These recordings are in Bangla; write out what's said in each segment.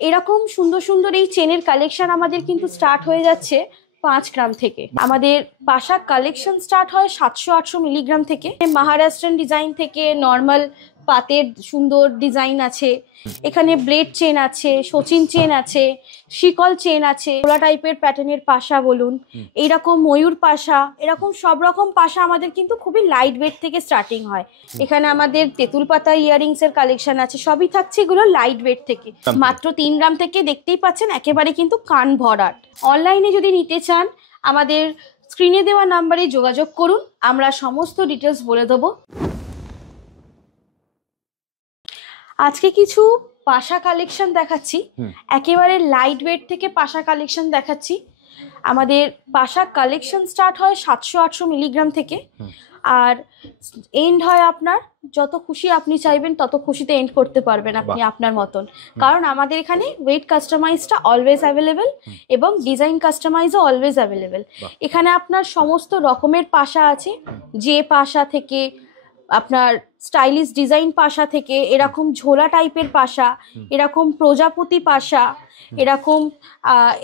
এরকম সুন্দর সুন্দর এই চেনের কালেকশন আমাদের কিন্তু স্টার্ট হয়ে যাচ্ছে 5 গ্রাম থেকে। আমাদের পাশা কালেকশন স্টার্ট হয় 700-800 মিলিগ্রাম থেকে। মহারাষ্ট্রান ডিজাইন থেকে নর্মাল পাতের সুন্দর ডিজাইন আছে, এখানে ব্লেড চেন আছে, সচিন চেন আছে, শিকল চেন আছে, গোলা টাইপের প্যাটার্নের পাশা বলুন, এইরকম ময়ূর পাশা, এরকম সব রকম পাশা আমাদের কিন্তু খুবই লাইট ওয়েট থেকে স্টার্টিং হয়। এখানে আমাদের তেঁতুল পাতা ইয়ারিংস এর কালেকশন আছে, সবই থাকছে এগুলো লাইট ওয়েট থেকে। মাত্র 3 গ্রাম থেকে দেখতেই পাচ্ছেন, একেবারে কিন্তু কান ভরাট। অনলাইনে যদি নিতে চান আমাদের স্ক্রিনে দেওয়া নাম্বারে যোগাযোগ করুন, আমরা সমস্ত ডিটেলস বলে দেবো। আজকে কিছু পাশা কালেকশন দেখাচ্ছি, একেবারে লাইট ওয়েট থেকে পাশা কালেকশন দেখাচ্ছি। আমাদের পাশা কালেকশন স্টার্ট হয় 700-800 মিলিগ্রাম থেকে, আর এন্ড হয় আপনার যত খুশি আপনি চাইবেন তত খুশিতে এন্ড করতে পারবেন আপনি আপনার মতন, কারণ আমাদের এখানে ওয়েট কাস্টমাইজটা অলওয়েজ অ্যাভেলেবেল এবং ডিজাইন কাস্টমাইজও অলওয়েজ অ্যাভেলেবেল। এখানে আপনার সমস্ত রকমের পাশা আছে, যে পাশা থেকে আপনার স্টাইলিশ ডিজাইন পাশা থেকে এরকম ঝোলা টাইপের পাশা, এরকম প্রজাপতি পাশা, এরকম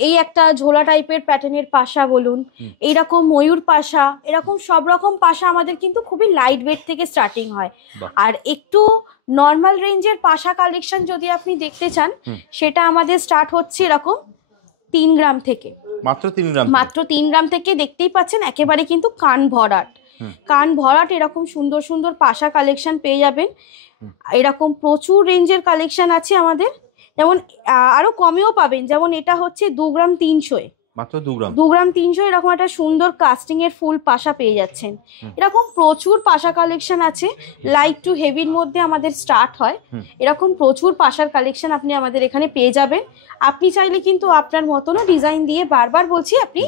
এই একটা ঝোলা টাইপের প্যাটার্নের পাশা বলুন, এইরকম ময়ূর পাশা, এরকম সব রকম পাশা আমাদের কিন্তু খুবই লাইট ওয়েট থেকে স্টার্টিং হয়। আর একটু নর্মাল রেঞ্জের পাশা কালেকশন যদি আপনি দেখতে চান, সেটা আমাদের স্টার্ট হচ্ছে এরকম 3 গ্রাম থেকে। মাত্র 3 গ্রাম থেকে দেখতেই পাচ্ছেন, একেবারে কিন্তু কান ভরাট। কান ভরাট এরকম সুন্দর সুন্দর পাশা কালেকশন পেয়ে যাবেন। এরকম প্রচুর রেঞ্জের কালেকশন আছে আমাদের, যেমন আরো কমেও পাবেন, যেমন এটা হচ্ছে 2 গ্রাম 300, মাত্র 2 গ্রাম 300 এরকম একটা সুন্দর কাস্টিং এর ফুল পাশা পেয়ে যাচ্ছেন। এরকম প্রচুর পাশা কালেকশন আছে, লাইট টু হেভির মধ্যে আমাদের স্টার্ট হয়। এরকম প্রচুর পাশার কালেকশন আপনি আমাদের এখানে পেয়ে যাবেন। আপনি চাইলে কিন্তু আপনার মতনও ডিজাইন দিয়ে, বারবার বলছি, আপনি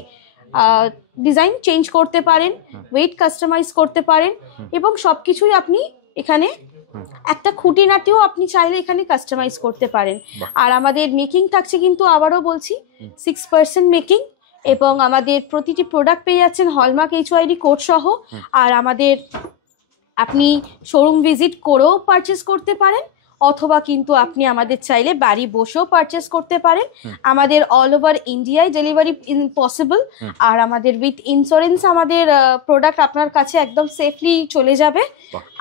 ডিজাইন চেঞ্জ করতে পারেন, ওয়েট কাস্টমাইজ করতে পারেন, এবং সবকিছুই আপনি এখানে একটা খুঁটিনাটিও আপনি চাইলে এখানে কাস্টমাইজ করতে পারেন। আর আমাদের মেকিং থাকছে কিন্তু, আবারও বলছি, 6% মেকিং, এবং আমাদের প্রতিটি প্রোডাক্ট পেয়ে যাচ্ছেন হলমার্ক HYD কোড সহ। আর আমাদের আপনি শোরুম ভিজিট করেও পারচেস করতে পারেন, অথবা কিন্তু আপনি আমাদের চাইলে বাড়ি বসেও পারচেস করতে পারেন। আমাদের অল ওভার ইন্ডিয়ায় ডেলিভারি পসিবল, আর আমাদের উইথ ইন্স্যুরেন্স আমাদের প্রোডাক্ট আপনার কাছে একদম সেফলি চলে যাবে।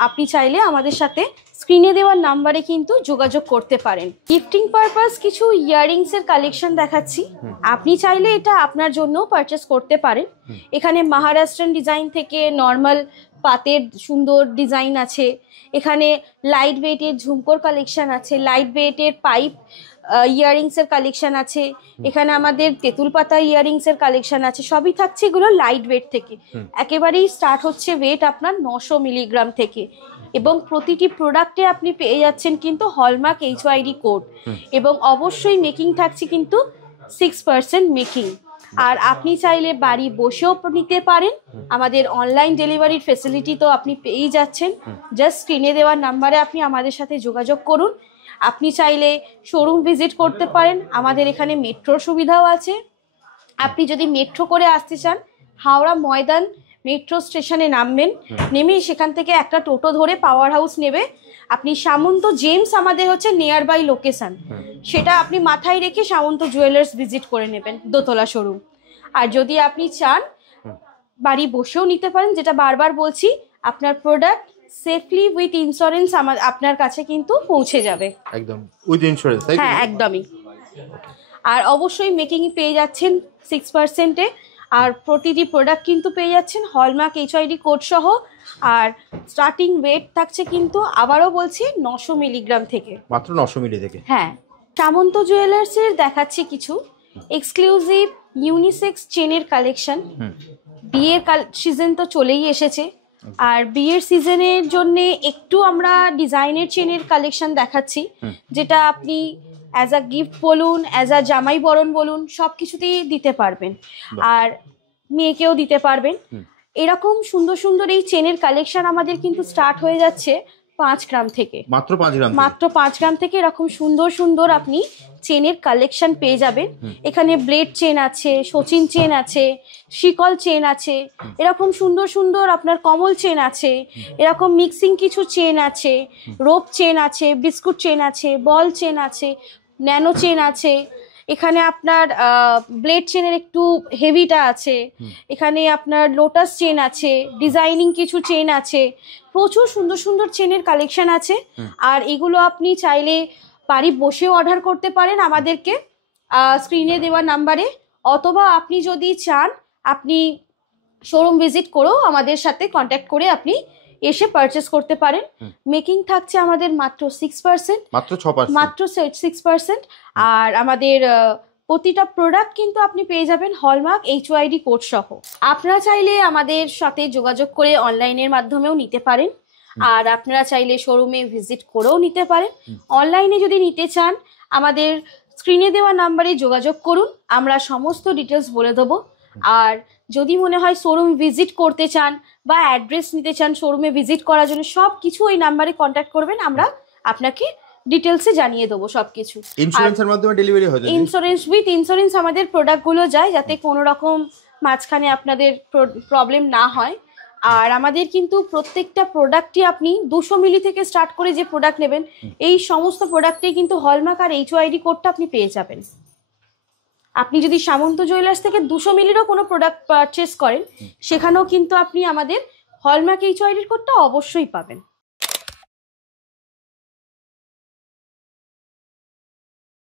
আপনি চাইলে আমাদের সাথে স্ক্রিনে দেওয়ার নাম্বারে কিন্তু যোগাযোগ করতে পারেন। গিফটিং পারপাস কিছু ইয়ারিংস এর কালেকশন দেখাচ্ছি, আপনি চাইলে এটা আপনার জন্যও পারচেস করতে পারেন। এখানে মহারাষ্ট্রান ডিজাইন থেকে নর্মাল পাতের সুন্দর ডিজাইন আছে, এখানে লাইট ওয়েটের ঝুমকোর কালেকশন আছে, লাইট ওয়েটের পাইপ ইয়ারিংস এর কালেকশন আছে, এখানে আমাদের তেঁতুল পাতা ইয়ারিংস এর কালেকশন আছে, সবই থাকছে এগুলো লাইট ওয়েট থেকে। একেবারেই স্টার্ট হচ্ছে ওয়েট আপনার 900 মিলিগ্রাম থেকে, এবং প্রতিটি প্রোডাক্টে আপনি পেয়ে যাচ্ছেন কিন্তু হলমার্ক HYD কোড, এবং অবশ্যই মেকিং থাকছে কিন্তু 6% মেকিং। আর আপনি চাইলে বাড়ি বসেও নিতে পারেন, আমাদের অনলাইন ডেলিভারির ফেসিলিটি তো আপনি পেয়েই যাচ্ছেন। জাস্ট স্ক্রিনে দেওয়ার নাম্বারে আপনি আমাদের সাথে যোগাযোগ করুন। আপনি চাইলে শোরুম ভিজিট করতে পারেন, আমাদের এখানে মেট্রোর সুবিধাও আছে। আপনি যদি মেট্রো করে আসতে চান, হাওড়া ময়দান মেট্রো স্টেশনে নামবেন, নেমে সেখান থেকে একটা টোটো ধরে পাওয়ার হাউস নেবে, আপনি সামন্ত জেমস আমাদের হচ্ছে নিয়ার বাই লোকেশন, সেটা আপনি মাথায় রেখে সামন্ত জুয়েলার্স ভিজিট করে নেবেন, দোতলা শোরুম। আর যদি আপনি চান বাড়ি বসেও নিতে পারেন, যেটা বারবার বলছি, আপনার প্রোডাক্ট সেফলি উইথ ইন্স্যুরেন্স আপনার কাছে কিন্তু পৌঁছে যাবে একদম উইথ ইন্স্যুরেন্স। হ্যাঁ, একদমই। আর অবশ্যই মেকিং পেয়ে যাচ্ছেন 6%-এ, আর প্রতিটি প্রোডাক্ট কিন্তু পেয়ে যাচ্ছেন হলমার্ক HYD কোড সহ। আর স্টার্টিং ওয়েট থাকছে কিন্তু, আবারও বলছি, 900 মিলিগ্রাম থেকে, মাত্র 900 মিলি থেকে। হ্যাঁ। সামন্ত জুয়েলার্সের দেখাচ্ছি কিছু এক্সক্লুসিভ ইউনিসেক্স চেনের কালেকশন। বিয়ের সিজন তো চলেই এসেছে, আর বিয়ের সিজনের জন্য একটু আমরা ডিজাইনের চেনের কালেকশন দেখাচ্ছি, যেটা আপনি অ্যাজ আ গিফট বলুন, অ্যাজ আ জামাই বরণ বলুন, সব কিছুতেই দিতে পারবেন, আর মেয়েকেও দিতে পারবেন। এরকম সুন্দর সুন্দর এই চেনের কালেকশন আমাদের কিন্তু স্টার্ট হয়ে যাচ্ছে 5 গ্রাম থেকে। মাত্র 5 গ্রাম থেকে এরকম সুন্দর সুন্দর আপনি চেনের কালেকশন পেয়ে যাবেন। এখানে ব্লেড চেন আছে, সচিন চেন আছে, শিকল চেন আছে, এরকম সুন্দর সুন্দর আপনার কমল চেন আছে, এরকম মিক্সিং কিছু চেন আছে, রোপ চেন আছে, বিস্কুট চেন আছে, বল চেন আছে, ন্যানো চেন আছে, এখানে আপনার ব্লেড চেনের একটু হেভিটা আছে, এখানে আপনার লোটাস চেন আছে, ডিজাইনিং কিছু চেন আছে, প্রচুর সুন্দর সুন্দর চেনের কালেকশন আছে। আর এগুলো আপনি চাইলে বাড়ি বসেও অর্ডার করতে পারেন আমাদেরকে স্ক্রিনে দেওয়া নাম্বারে, অথবা আপনি যদি চান আপনি শোরুম ভিজিট করেও আমাদের সাথে কন্ট্যাক্ট করে আপনি এসে পারচেস করতে পারেন। মেকিং থাকছে আমাদের মাত্র 6%, মাত্র 6%, মাত্র 6%। আর আমাদের প্রতিটা প্রোডাক্ট কিন্তু আপনি পেয়ে যাবেন হলমার্ক HYD কোড সহ। আপনারা চাইলে আমাদের সাথে যোগাযোগ করে অনলাইনের মাধ্যমেও নিতে পারেন, আর আপনারা চাইলে শোরুমে ভিজিট করেও নিতে পারেন। অনলাইনে যদি নিতে চান আমাদের স্ক্রিনে দেওয়া নাম্বারে যোগাযোগ করুন, আমরা সমস্ত ডিটেলস বলে দেবো। আর যদি মনে হয় শোরুম ভিজিট করতে চান বা অ্যাড্রেস নিতে চান শোরুমে ভিজিট করার জন্য, সব কিছু ওই নাম্বারে কন্ট্যাক্ট করবেন, আমরা আপনাকে ডিটেলসে জানিয়ে দেবো সব কিছু। ইন্স্যুরেন্সের মাধ্যমে ডেলিভারি হয়? ইন্স্যুরেন্স, উইথ ইন্স্যুরেন্স আমাদের প্রোডাক্টগুলো যায়, যাতে কোনো রকম মাঝখানে আপনাদের প্রবলেম না হয়। আর আমাদের কিন্তু প্রত্যেকটা প্রোডাক্টই আপনি 200 মিলি থেকে স্টার্ট করে যে প্রোডাক্ট নেবেন, এই সমস্ত প্রোডাক্টেই কিন্তু হলমার্ক আর HYD কোডটা আপনি পেয়ে যাবেন। আপনি যদি সামন্ত জুয়েলার্স থেকে 200 মিলিরও কোনো প্রোডাক্ট পারচেস করেন, সেখানেও কিন্তু আপনি আমাদের হলমার্ক HYD কোডটা অবশ্যই পাবেন।